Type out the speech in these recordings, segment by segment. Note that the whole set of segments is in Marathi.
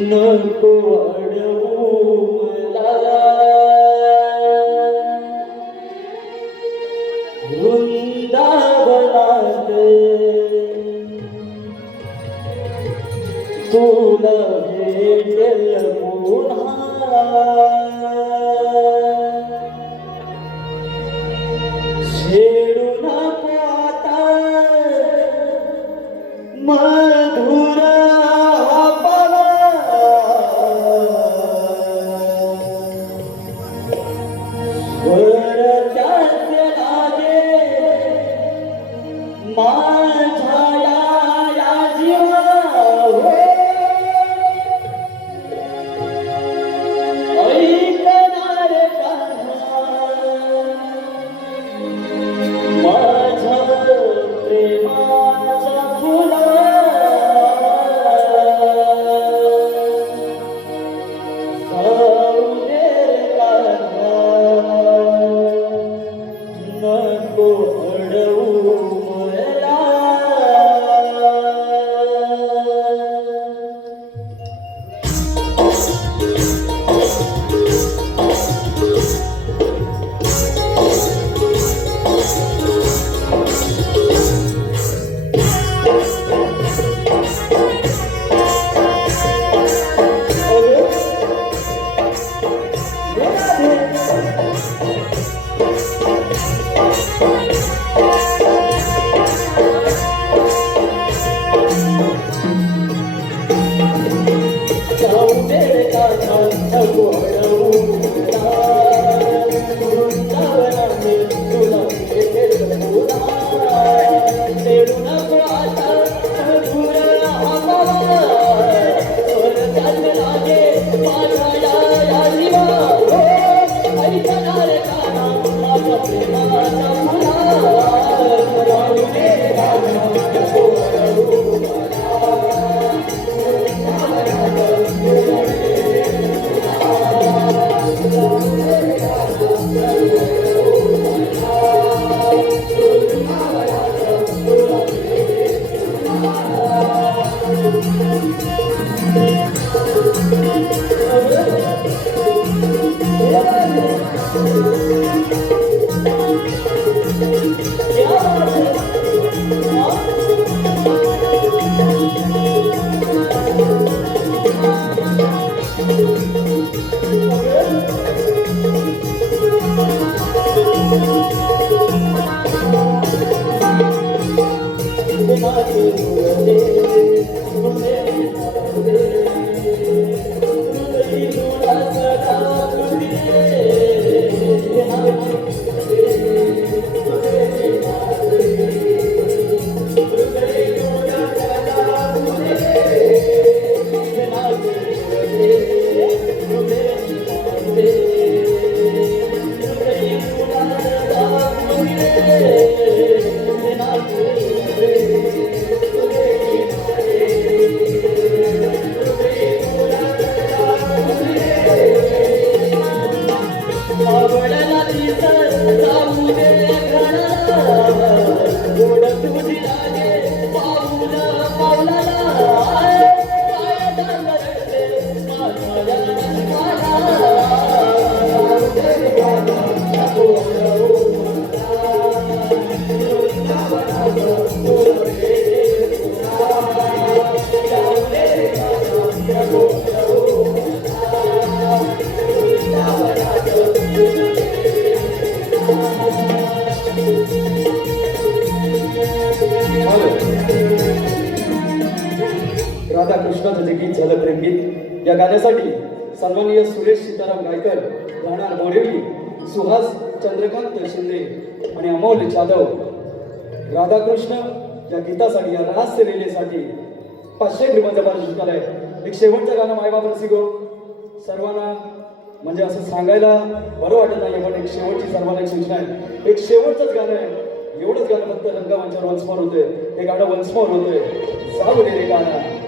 नको अडवू मला. वृंदावनात तुला भेटेल पुन्हा. छेडू नको आता. मधुर Jesus. Oh, राधाकृष्णाचं जे गीत झालं प्रेमगीत या गाण्यासाठी सन्माननीय सुरेश सीताराम गायकर राहणार बोरिवली सुहास चंद्रकांत शिंदे आणि अमोल जाधव. राधाकृष्ण या गीतासाठी या रहस्य लिहिलेसाठी पाचशे ग्रीमाचा पारितोषिक आहे एक शेवटचं गाणं मायबाबर सिगो हो. सर्वांना म्हणजे असं सांगायला बरं वाटत नाही पण एक शेवटची सर्वांना एक सूचना आहे. एक शेवटचंच गाणं आहे. एवढंच गाणं फक्त रंगमंचावर वन्समोर होतंय. हे गाणं वन्समोर होतंय. जाऊ दे रे गाणं.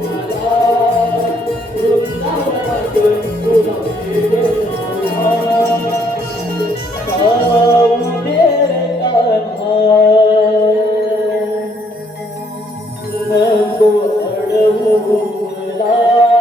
मला